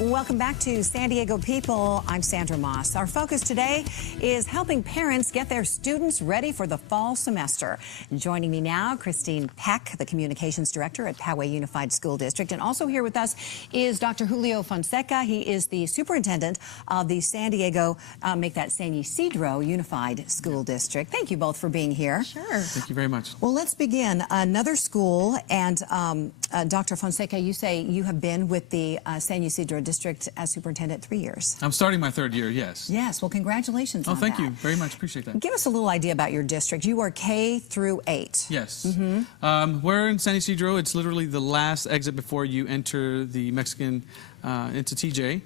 Welcome back to San Diego People. I'm Sandra Moss. Our focus today is helping parents get their students ready for the fall semester. Joining me now, Christine Peck, the Communications Director at Poway Unified School District. And also here with us is Dr. Julio Fonseca. He is the Superintendent of the San Diego, San Ysidro Unified School District. Thank you both for being here. Sure. Thank you very much. Well, let's begin. Another school, and Dr. Fonseca, you say you have been with the San Ysidro District as superintendent 3 years. I'm starting my third year, yes. Yes, well, congratulations on that. Oh, thank you very much. Appreciate that. Give us a little idea about your district. You are K through 8. Yes. We're in San Ysidro. It's literally the last exit before you enter the Mexican into TJ.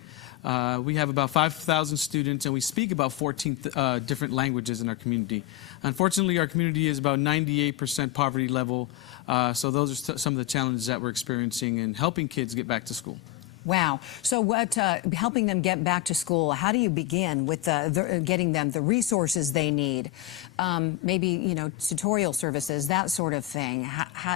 We have about 5,000 students, and we speak about 14 different languages in our community. Unfortunately, our community is about 98% poverty level, so those are some of the challenges that we're experiencing in helping kids get back to school. Wow. So what, helping them get back to school, how do you begin with getting them the resources they need? Maybe, you know, tutorial services, that sort of thing.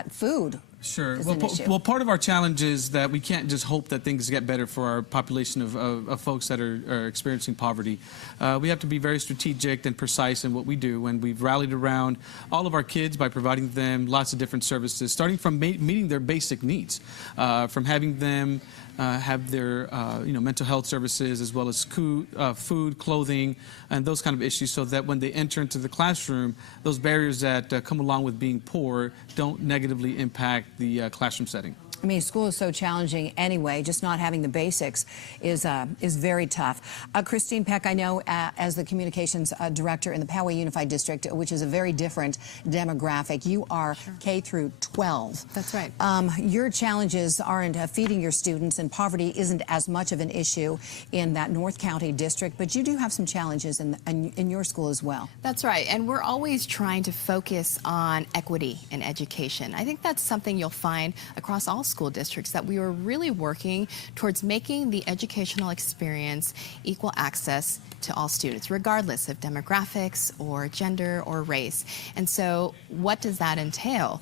Food. Sure. Well, part of our challenge is that we can't just hope that things get better for our population of folks that are experiencing poverty. We have to be very strategic and precise in what we do, and we've rallied around all of our kids by providing them lots of different services, starting from meeting their basic needs, from having them have their mental health services, as well as food, clothing, and those kind of issues, so that when they enter into the classroom, those barriers that come along with being poor don't negatively impact the classroom setting. I mean, school is so challenging anyway. Just not having the basics is very tough. Christine Peck, I know as the communications director in the Poway Unified District, which is a very different demographic. You are K through 12. That's right. Your challenges aren't feeding your students, and poverty isn't as much of an issue in that North County district, but you do have some challenges in your school as well. That's right, and we're always trying to focus on equity in education. I think that's something you'll find across all school districts, that we were really working towards making the educational experience equal access to all students, regardless of demographics or gender or race. And so what does that entail?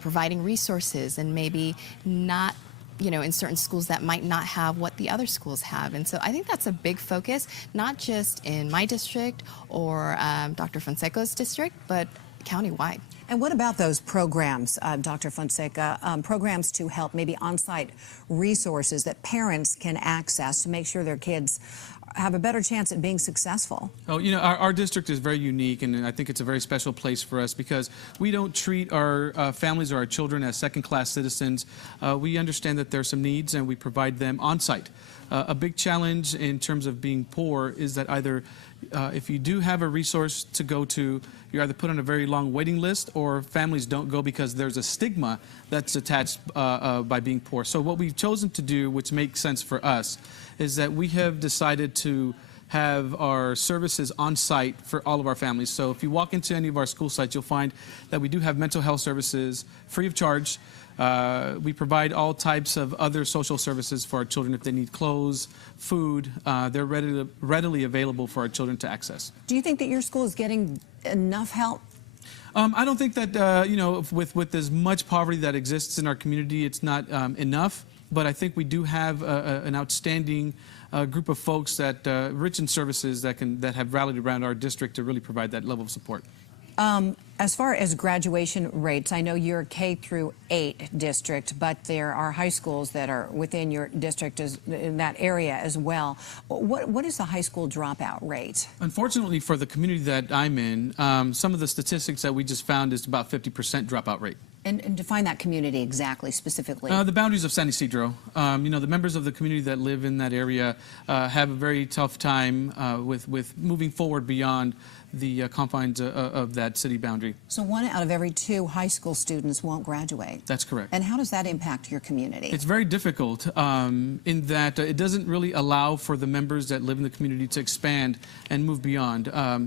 Providing resources, and maybe not, you know, in certain schools that might not have what the other schools have. And so I think that's a big focus, not just in my district or Dr. Fonseca's district, but countywide. And what about those programs, Dr. Fonseca, programs to help, maybe on-site resources that parents can access to make sure their kids have a better chance at being successful? Oh, you know, our district is very unique, and I think it's a very special place for us because we don't treat our families or our children as second-class citizens. We understand that there are some needs, and we provide them on-site. A big challenge in terms of being poor is that either if you do have a resource to go to, you're either put on a very long waiting list, or families don't go because there's a stigma that's attached by being poor. So what we've chosen to do, which makes sense for us, is that we have decided to have our services on site for all of our families. So if you walk into any of our school sites, you'll find that we do have mental health services free of charge. We provide all types of other social services for our children if they need clothes, food. They're readily available for our children to access. Do you think that your school is getting enough help? I don't think that, you know, with as much poverty that exists in our community, it's not enough. But I think we do have an outstanding group of folks that rich in services that have rallied around our district to really provide that level of support. As far as graduation rates, I know you're K through 8 district, but there are high schools that are within your district in that area as well. What is the high school dropout rate? Unfortunately for the community that I'm in, some of the statistics that we just found is about 50% dropout rate. And define that community exactly, specifically. The boundaries of San Ysidro. You know, the members of the community that live in that area have a very tough time with moving forward beyond the confines of that city boundary. So 1 out of every 2 high school students won't graduate. That's correct. And how does that impact your community? It's very difficult in that it doesn't really allow for the members that live in the community to expand and move beyond.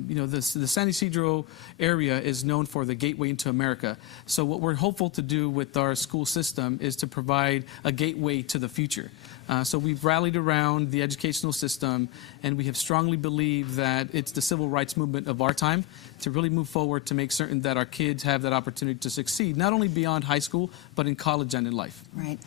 You know, the San Ysidro area is known for the gateway into America. So what we're hopeful to do with our school system is to provide a gateway to the future. So we've rallied around the educational system, and we have strongly believed that it's the civil rights movement of of our time to really move forward to make certain that our kids have that opportunity to succeed, not only beyond high school, but in college and in life. Right.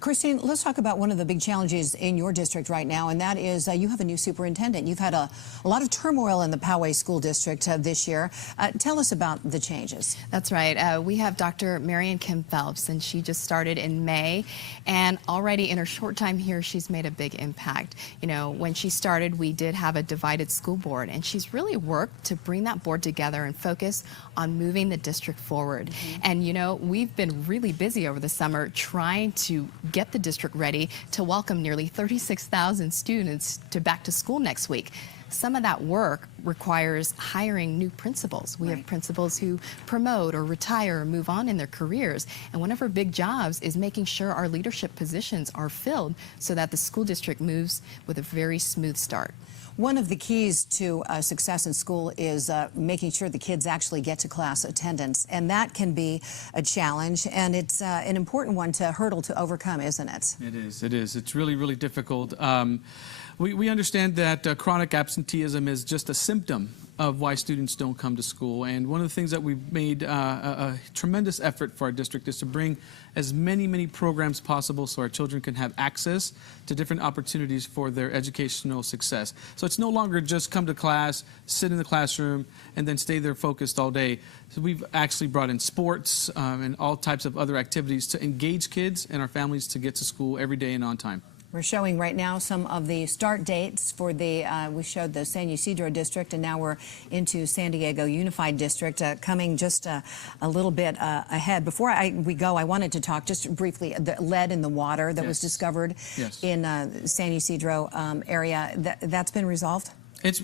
Christine, let's talk about one of the big challenges in your district right now, and that is you have a new superintendent. You've had a lot of turmoil in the Poway School District this year. Tell us about the changes. That's right. We have Dr. Marion Kim Phelps, and she just started in May, and already in her short time here, she's made a big impact. You know, when she started, we did have a divided school board, and she's really worked to bring that board together and focus on moving the district forward. And you know, we've been really busy over the summer trying to get the district ready to welcome nearly 36,000 students to back to school next week. Some of that work requires hiring new principals. We have principals who promote or retire or move on in their careers. And one of our big jobs is making sure our leadership positions are filled so that the school district moves with a very smooth start. One of the keys to success in school is making sure the kids actually get to class attendance, and that can be a challenge, and it's an important one to hurdle to overcome, isn't it? It is. It is. It's really, really difficult. We understand that chronic absenteeism is just a symptom of why students don't come to school. And one of the things that we've made a tremendous effort for our district is to bring as many programs possible so our children can have access to different opportunities for their educational success. So it's no longer just come to class, sit in the classroom, and then stay there focused all day. So we've actually brought in sports and all types of other activities to engage kids and our families to get to school every day and on time. We're showing right now some of the start dates for the, we showed the San Ysidro district, and now we're into San Diego Unified District, coming just a little bit ahead. Before we go, I wanted to talk just briefly, the lead in the water that was discovered in San Ysidro area. That's been resolved?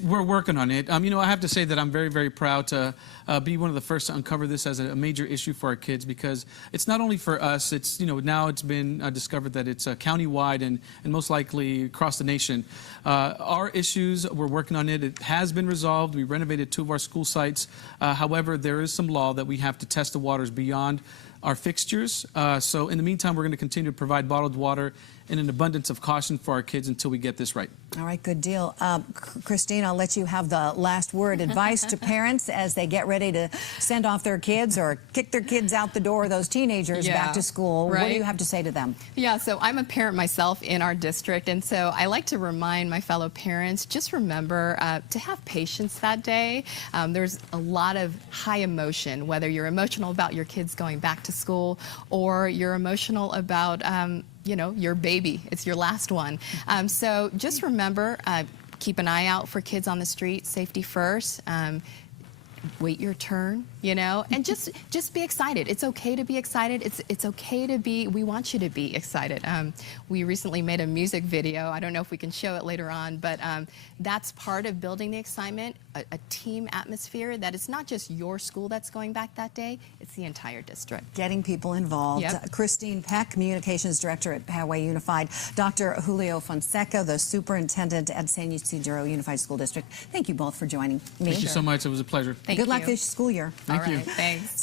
We're working on it. You know, I have to say that I'm very proud to be one of the first to uncover this as a major issue for our kids, because it's not only for us. It's, you know, now it's been discovered that it's county-wide and most likely across the nation. Our issues, we're working on it. It has been resolved. We renovated 2 of our school sites. However, there is some law that we have to test the waters beyond our fixtures. So in the meantime, we're going to continue to provide bottled water in an abundance of caution for our kids until we get this right. All right, good deal. Christine, I'll let you have the last word. Advice to parents as they get ready to send off their kids or kick their kids out the door, those teenagers back to school. What do you have to say to them? Yeah, so I'm a parent myself in our district, and so I like to remind my fellow parents, just remember to have patience that day. There's a lot of high emotion, whether you're emotional about your kids going back to school or you're emotional about you know, your baby. It's your last one. So just remember, keep an eye out for kids on the street, safety first. Wait your turn, you know, and just be excited. It's okay to be excited. It's okay to be, we want you to be excited. We recently made a music video. I don't know if we can show it later on, but that's part of building the excitement, a team atmosphere that it's not just your school that's going back that day, it's the entire district. Getting people involved. Christine Peck, Communications Director at Poway Unified. Dr. Julio Fonseca, the Superintendent at San Ysidro Unified School District. Thank you both for joining me. Thank you so much. It was a pleasure. Good luck this school year. Thank you. Thanks. Still